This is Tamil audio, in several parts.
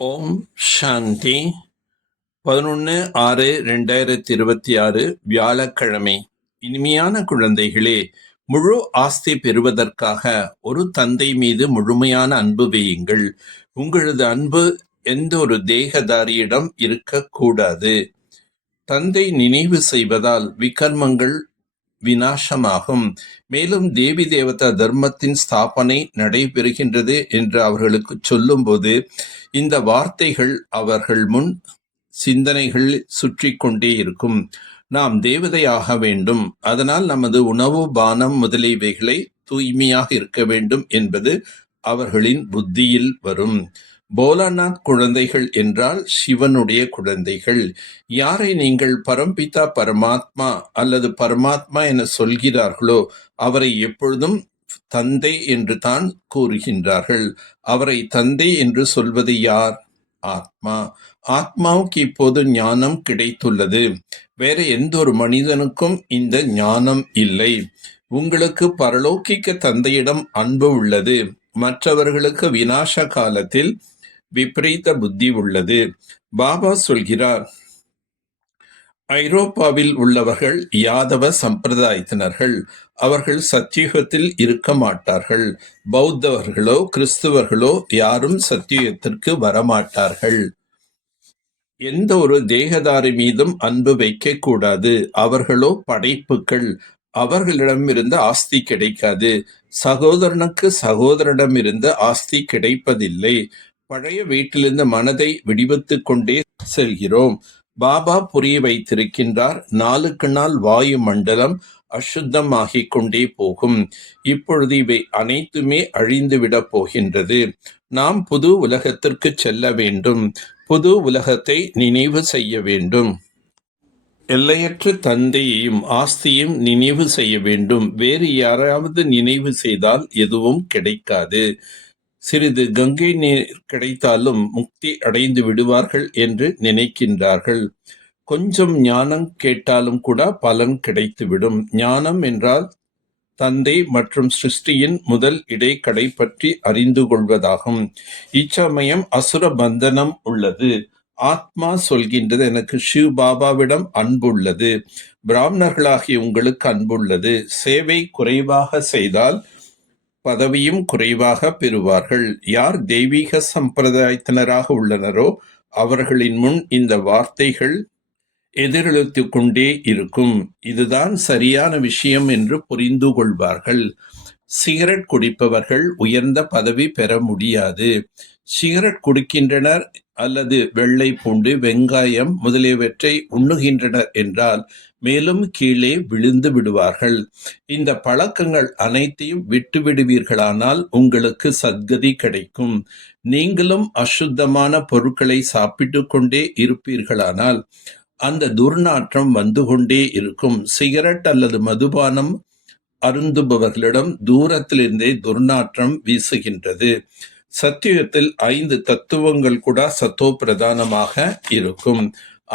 ஓம் சாந்தி 11/6/2026 வியாழக்கிழமை. இனிமையான குழந்தைகளே, முழு ஆஸ்தி பெறுவதற்காக ஒரு தந்தை மீது முழுமையான அன்பு வையுங்கள். உங்களது அன்பு எந்த ஒரு தேகதாரியிடம் இருக்கக்கூடாது. தந்தை நினைவு செய்வதால் விகர்மங்கள் விநாசமாகும். மேலும் தேவி தேவதா தர்மத்தின் ஸ்தாபனை நடைபெறுகின்றது என்று அவர்களுக்கு சொல்லும்போது இந்த வார்த்தைகள் அவர்கள் முன் சிந்தனைகள் சுற்றி கொண்டே இருக்கும். நாம் தேவதையாக வேண்டும், அதனால் நமது உணவு பானம் முதலியவைகளை தூய்மையாக இருக்க வேண்டும் என்பது அவர்களின் புத்தியில் வரும். போலாநாத் குழந்தைகள் என்றால் சிவனுடைய குழந்தைகள். யாரை நீங்கள் பரம்பிதா பரமாத்மா அல்லது பரமாத்மா என சொல்கிறார்களோ அவரை எப்பொழுதும் தந்தை என்று தான் கூறுகின்றார்கள். அவரை தந்தை என்று சொல்வது யார்? ஆத்மா. ஆத்மாவுக்கு இப்போது ஞானம் கிடைத்துள்ளது. வேற எந்த ஒரு மனிதனுக்கும் இந்த ஞானம் இல்லை. உங்களுக்கு பரலோகிக்க தந்தையிடம் அன்பு உள்ளது. மற்றவர்களுக்கு விநாச காலத்தில் விபரீத புத்தி உள்ளது. பாபா சொல்கிறார், ஐரோப்பாவில் உள்ளவர்கள் யாதவ சம்பிரதாயத்தினர்கள். அவர்கள் சத்தியுகத்தில் இருக்க மாட்டார்கள். பௌத்தவர்களோ கிறிஸ்துவர்களோ யாரும் சத்தியுகத்திற்கு வரமாட்டார்கள். எந்த ஒரு தேகதாரி மீதும் அன்பு வைக்க கூடாது. அவர்களோ படைப்புகள். அவர்களிடமிருந்து ஆஸ்தி கிடைக்காது. சகோதரனுக்கு சகோதரனிடமிருந்து ஆஸ்தி கிடைப்பதில்லை. பழைய வீட்டிலிருந்து மனதை விடுவித்துக் கொண்டே செல்கிறோம். பாபா புரிய வைத்திருக்கின்றார், நாளுக்கு நாள் வாயு மண்டலம் அசுத்தமாகிக் கொண்டே போகும். இப்பொழுது இவை அனைத்துமே அழிந்துவிடப் போகின்றது. நாம் புது உலகத்திற்கு செல்ல வேண்டும். புது உலகத்தை நினைவு செய்ய வேண்டும். எல்லையற்ற தந்தையையும் ஆஸ்தியும் நினைவு செய்ய வேண்டும். வேறு யாராவது நினைவு செய்தால் எதுவும் கிடைக்காது. சிறிது கங்கை நீர் கிடைத்தாலும் முக்தி அடைந்து விடுவார்கள் என்று நினைக்கின்றார்கள். கொஞ்சம் ஞானம் கேட்டாலும் கூட பலன் கிடைத்துவிடும். ஞானம் என்றால் தந்தை மற்றும் சிருஷ்டியின் முதல் இடைக்கடை பற்றி அறிந்து கொள்வதாகும். இச்சமயம் அசுர பந்தனம் உள்ளது. ஆத்மா சொல்கின்றது, எனக்கு சிவ் பாபாவிடம் அன்புள்ளது, பிராமணர்களாகிய உங்களுக்கு அன்புள்ளது. சேவை குறைவாக செய்தால் பதவியும் குறைவாக பெறுவார்கள். யார் தெய்வீக சம்பிரதாயத்தினராக உள்ளனரோ அவர்களின் முன் இந்த வார்த்தைகள் எதிரொலித்து கொண்டே இருக்கும். இதுதான் சரியான விஷயம் என்று புரிந்து கொள்வார்கள். சிகரெட் குடிப்பவர்கள் உயர்ந்த பதவி பெற முடியாது. சிகரெட் குடிக்கின்றனர் அல்லது வெள்ளை பூண்டு, வெங்காயம் முதலியவற்றை உண்ணுகின்றனர் என்றால் மேலும் கீழே விழுந்து விடுவார்கள். இந்த பழக்கங்கள் அனைத்தையும் விட்டுவிடுவீர்களானால் உங்களுக்கு சத்கதி கிடைக்கும். நீங்களும் அசுத்தமான பொருட்களை சாப்பிட்டு கொண்டே இருப்பீர்களானால் அந்த துர்நாற்றம் வந்து கொண்டே இருக்கும். சிகரெட் அல்லது மதுபானம் அருந்துபவர்களிடம் தூரத்திலிருந்தே துர்நாற்றம் வீசுகின்றது. சத்தியுகத்தில் 5 தத்துவங்கள் கூட சத்தோ பிரதானமாக இருக்கும்.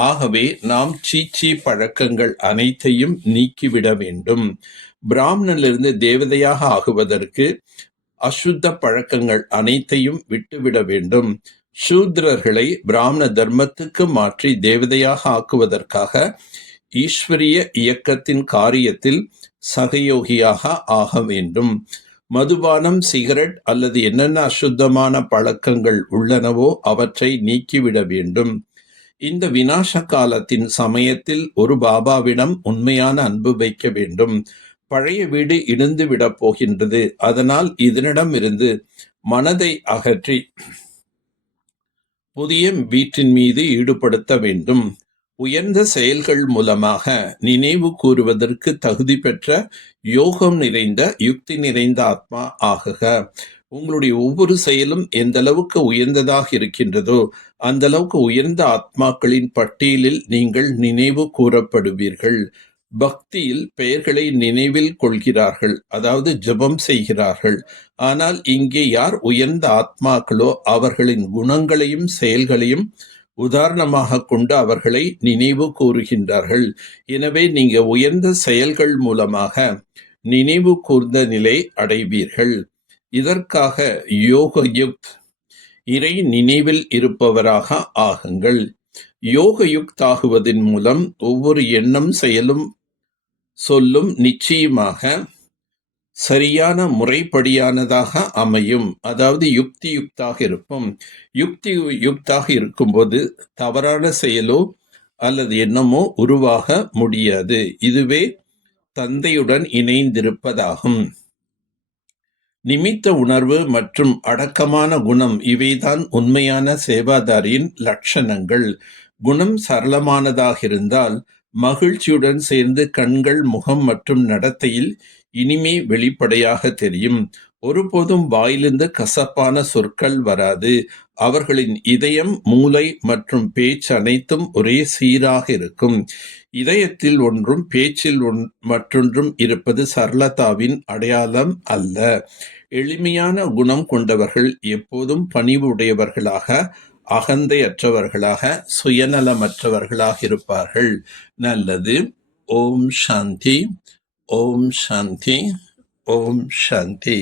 ஆகவே நாம் சீச்சி பழக்கங்கள் அனைத்தையும் நீக்கிவிட வேண்டும். பிராமணனிலிருந்து தேவதையாக ஆகுவதற்கு அசுத்த பழக்கங்கள் அனைத்தையும் விட்டுவிட வேண்டும். சூத்ரர்களை பிராமண தர்மத்துக்கு மாற்றி தேவதையாக ஆக்குவதற்காக ஈஸ்வரிய இயக்கத்தின் காரியத்தில் சகயோகியாக ஆக வேண்டும். மதுபானம், சிகரெட் அல்லது என்னென்ன அசுத்தமான பழக்கங்கள் உள்ளனவோ அவற்றை நீக்கிவிட வேண்டும். இந்த விநாச காலத்தின் சமயத்தில் ஒரு பாபாவிடம் உண்மையான அன்பு வைக்க வேண்டும். பழைய வீடு இடிந்து விடப் போகின்றது. அதனால் இதனிடமிருந்து மனதை அகற்றி புதிய வீட்டின் மீது ஈடுபடுத்த வேண்டும். உயர்ந்த செயல்கள் மூலமாக நினைவு கூறுவதற்கு தகுதி பெற்ற யோகம் நிறைந்த யுக்தி நிறைந்த ஆத்மா ஆகுக. உங்களுடைய ஒவ்வொரு செயலும் எந்த அளவுக்கு உயர்ந்ததாக இருக்கின்றதோ அந்த அளவுக்கு உயர்ந்த ஆத்மாக்களின் பட்டியலில் நீங்கள் நினைவு கூறப்படுவீர்கள். பக்தியில் பெயர்களை நினைவில் கொள்கிறார்கள், அதாவது ஜபம் செய்கிறார்கள். ஆனால் இங்கே யார் உயர்ந்த ஆத்மாக்களோ அவர்களின் குணங்களையும் செயல்களையும் உதாரணமாக கொண்டு அவர்களை நினைவு கூறுகின்றார்கள். எனவே நீங்க உயர்ந்த செயல்கள் மூலமாக நினைவு கூர்ந்த நிலை அடைவீர்கள். இதற்காக யோக யுக்த் இறை நினைவில் இருப்பவராக ஆகுங்கள். யோக யுக்தாகுவதன் மூலம் ஒவ்வொரு எண்ணம், செயலும், சொல்லும் நிச்சயமாக சரியான முறைப்படியானதாக அமையும். அதாவது யுக்தாக இருக்கும். யுக்தாக இருக்கும்போது தவறான செயலோ அல்லது எண்ணமோ உருவாக முடியாது. இதுவே தந்தையுடன் இணைந்திருப்பதாகும். நிமித்த உணர்வு மற்றும் அடக்கமான குணம் இவைதான் உண்மையான சேவாதாரியின் லட்சணங்கள். குணம் சரளமானதாக இருந்தால் மகிழ்ச்சியுடன் சேர்ந்து கண்கள், முகம் மற்றும் நடத்தையில் இனிமே வெளிப்படையாக தெரியும். ஒருபோதும் வாயிலிருந்து கசப்பான சொற்கள் வராது. அவர்களின் இதயம், மூளை மற்றும் பேச்சு அனைத்தும் ஒரே சீராக இருக்கும். இதயத்தில் ஒன்றும் பேச்சில் மற்றொன்றும் இருப்பது சரளதாவின் அடையாளம் அல்ல. எளிமையான குணம் கொண்டவர்கள் எப்போதும் பணிவுடையவர்களாக, அகந்தையற்றவர்களாக, சுயநலமற்றவர்களாக இருப்பார்கள். நல்லது. ஓம் சாந்தி. ஓம் சாந்தி. ஓம் சாந்தி.